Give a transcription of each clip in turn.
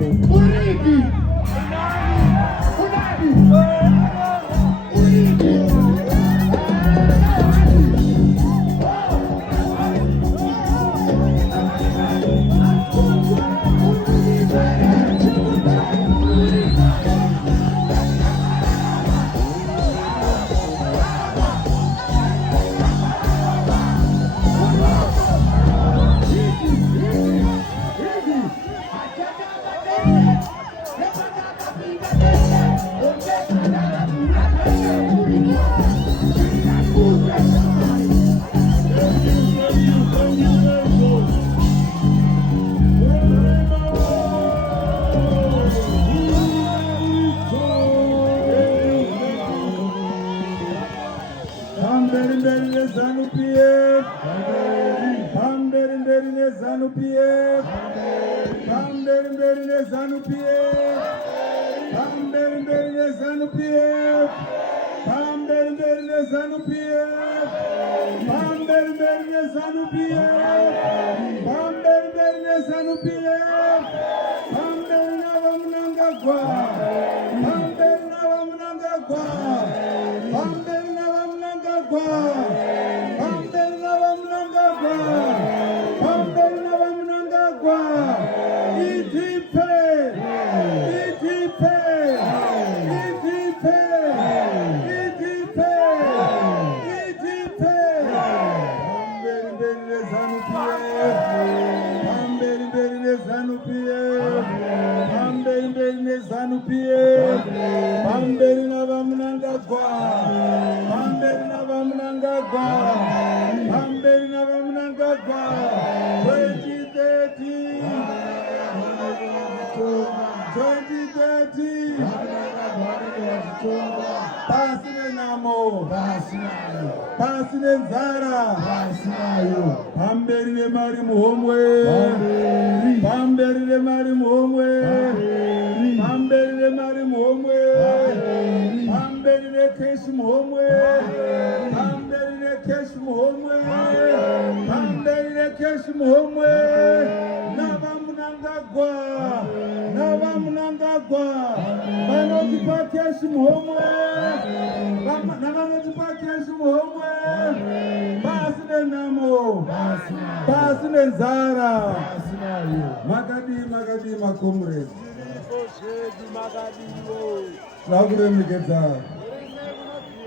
Uridi.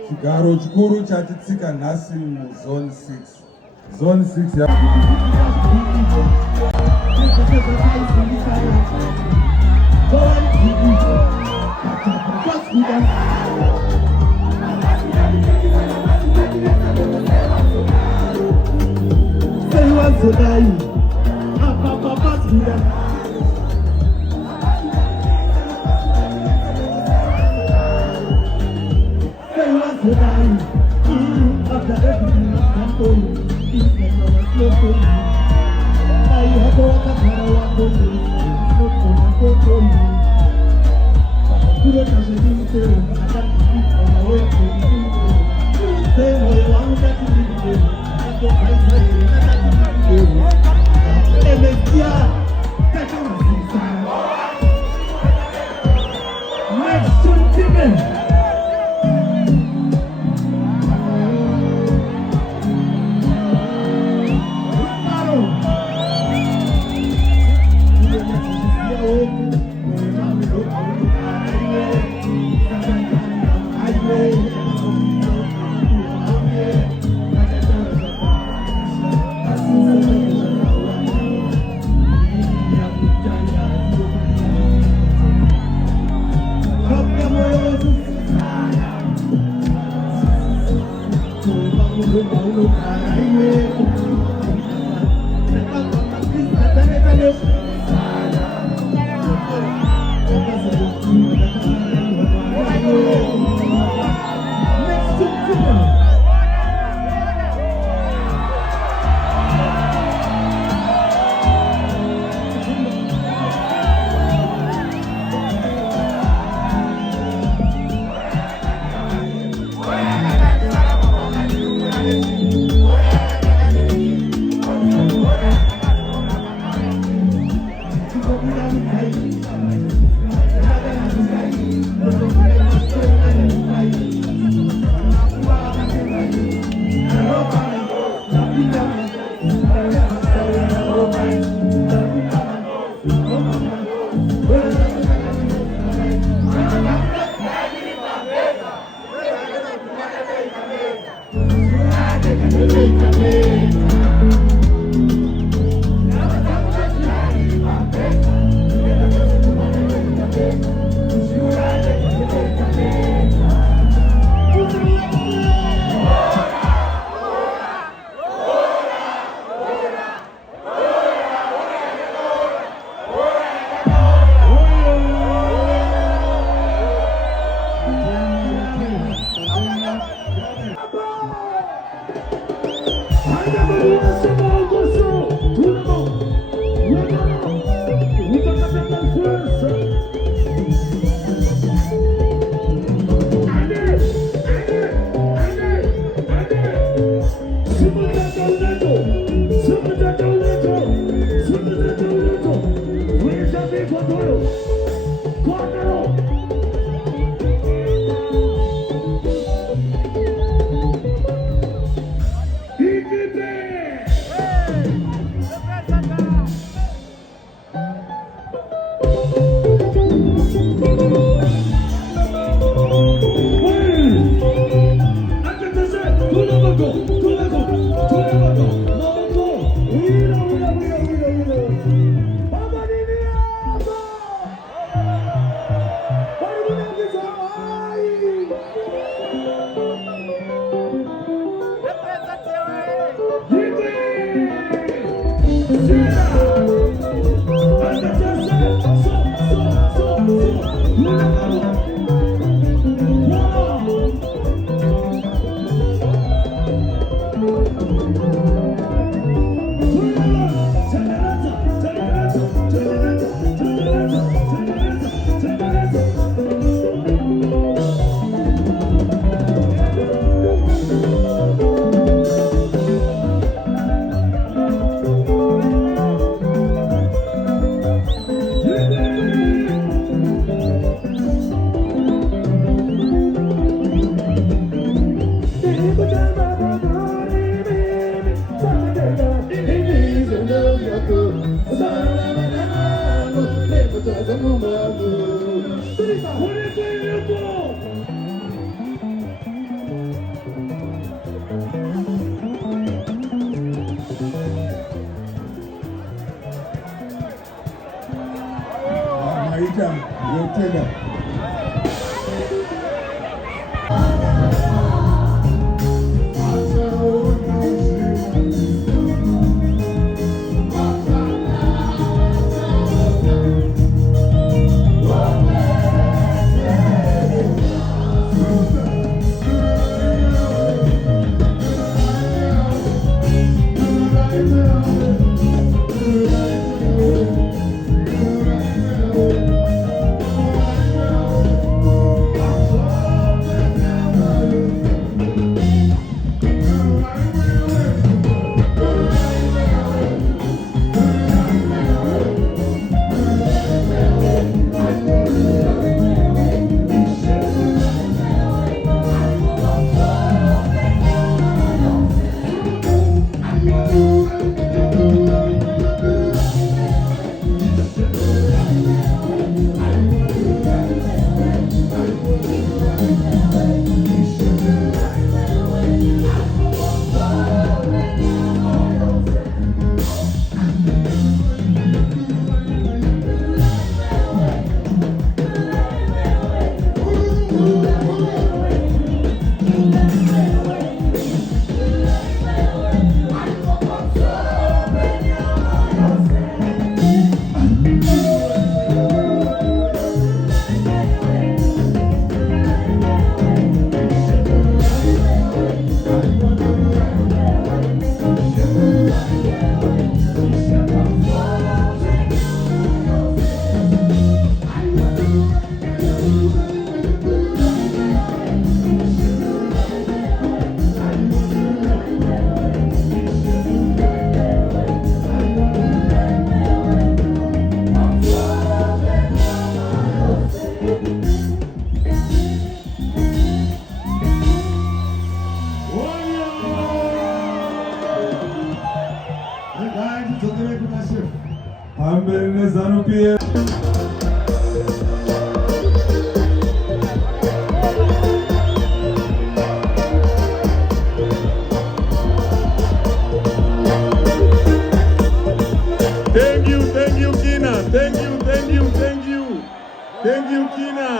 Chigaro chikuru chatitsika nhasi muzone 6. Zone 6 ya Maisha yotenda ZANU-PF. Thank you, Kina. Thank you, Kina.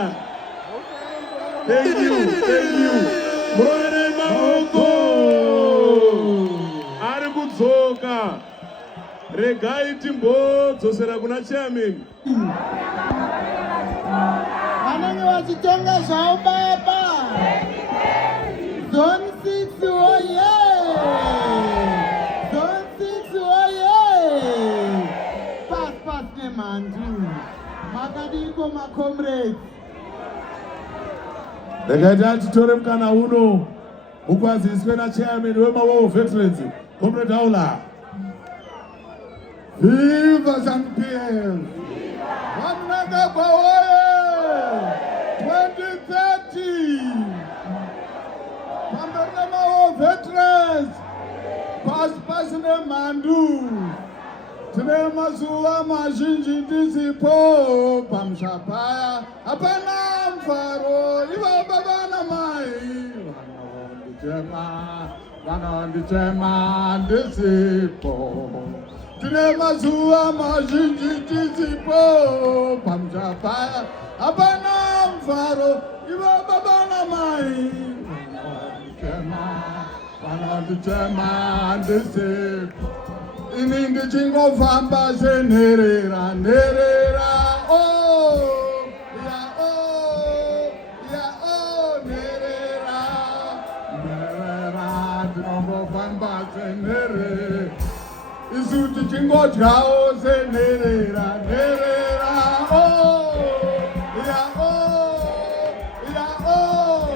Thank you. Mwere maoko. Ari kudzoka. Regai timbodzosera kuna chairman. Vanenge vachitonga zvavo baba. Zone 6 oye! Zone 6 oye! Pass nemhandu. Makadiko macomrades. Ndakati atitore mukana uno mukwaziswe na chairman wemaWar Veterans, Comrade Haula. Viva ZANU-PF! Vanangagwa oye! 2030! Pamberi nemaWar Veterans! Pasi nemhandu! Tine mazuva mazhinji tisipo pamusha hapana mfaro ivo baba namai vanondichema ndisipo. Tine mazuva mazhinji tisipo pamusha hapana mfaro ivo baba namai vanondichema ndisipo. Ini ndichingofamba senherera oh ya oh Chingodyawo senerera nerera oh ya oh ya oh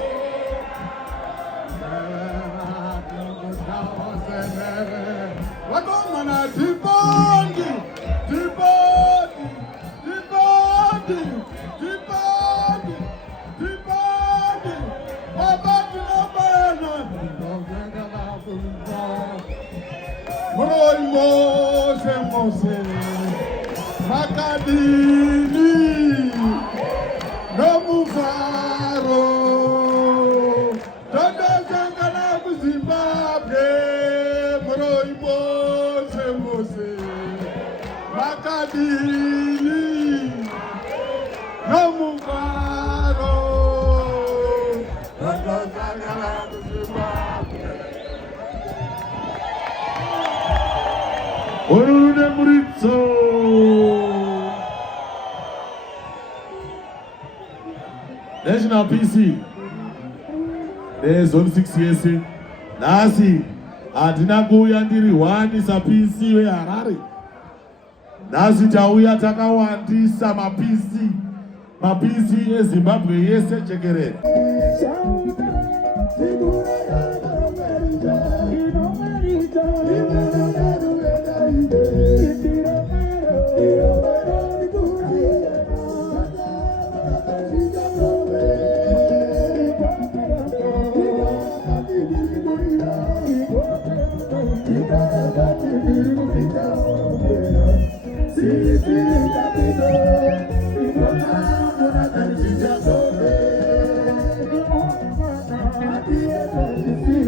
chingodyawo senerera vakomana tipondi tipondi tipondi tipondi tipondi vabati nobena Mroy Mose Mose Makadini Nomufaro Dondo Zangana Zimbabwe Mroy Mose Mose Makadini Nomufaro Dondo Zangana Zimbabwe Orude Muritso. National PC. Zone 6 yese. Nasi atina kuuya ndiri wandisa PC weHarare. Nasi tauya takawandisa mapisi eZimbabwe yese chekerere. See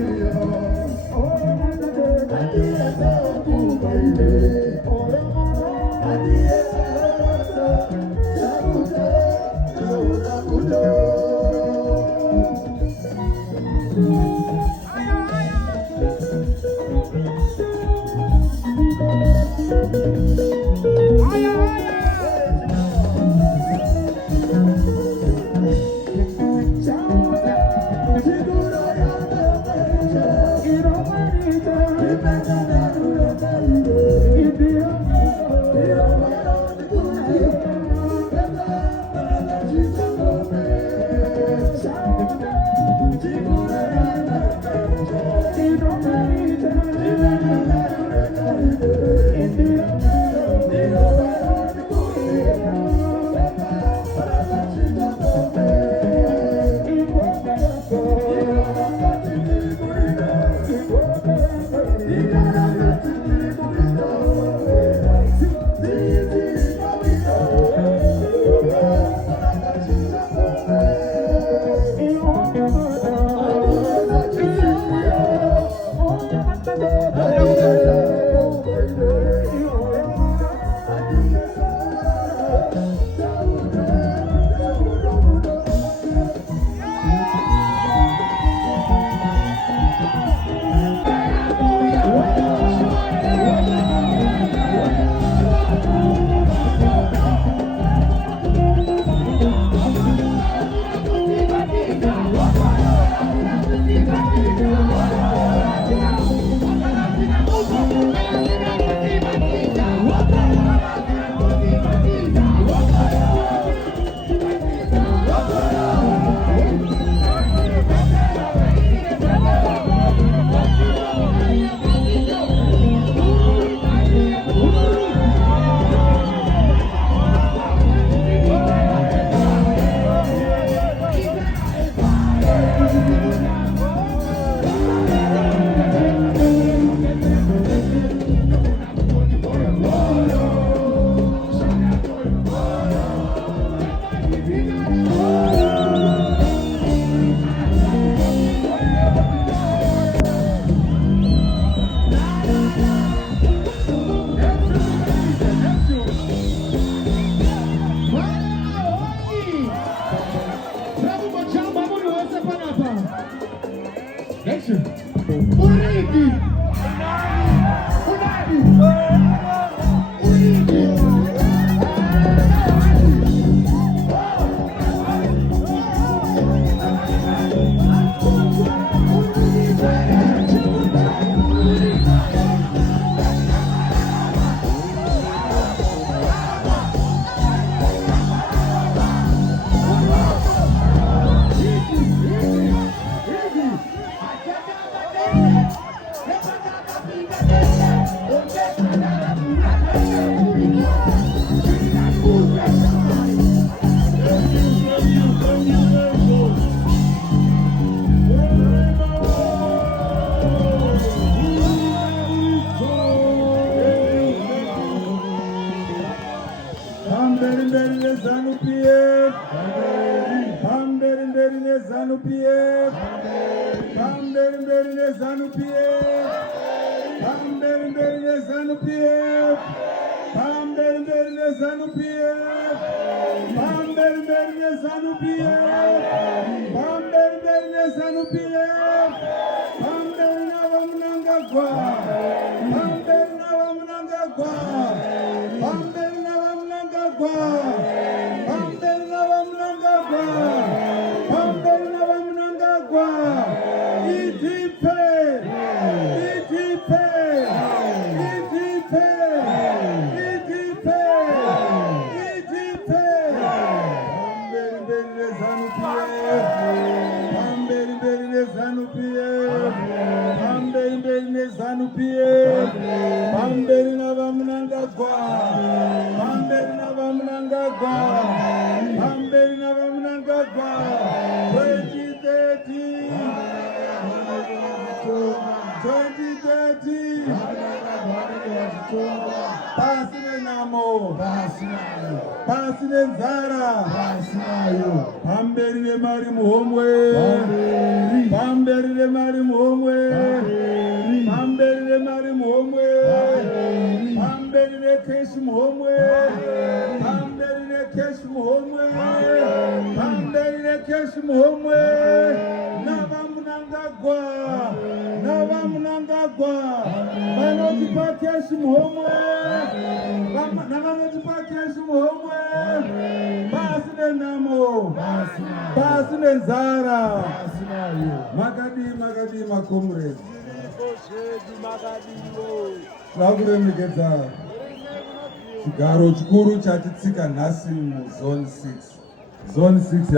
ZANU-PF, Pamberi ZANU-PF, Pamberi ZANU-PF, Pamberi ZANU-PF, Pamberi ZANU-PF, Pamberi ZANU-PF, Pamberi ZANU-PF, Pamberi Navamnangagwa, Pamberi Navamnangagwa, Pamberi Navamnangagwa, Pamberi Navamnangagwa, Pamberi Navamnangagwa, ITP, ITP, ITP, ITP, ITP, Pamberi ZANU-PF, Pamberi ZANU-PF, Pamberi ZANU-PF, Pamberi Navamnangagwa, Pamberi Navamnangagwa, Pamberi Navamnangagwa, 2030, 2030, pasi nenamo, pasi nenzara, pamberi nemari muhomwe, pamberi nemari muhomwe, pamberi nemari muhomwe, pamberi nekeshi muhomwe, pamberi nekeshi muhomwe, pamberi nekeshi muhomwe, Navamnangagwa, Navamnangagwa, vanotipa keshi muhomwe, navanotipa keshi muhomwe, pasi nenamo, pasi nenzara, makadi makomrade. Tinakuremekedzai chigaro chikuru chatitsika nhasi muzone 6. Zone 6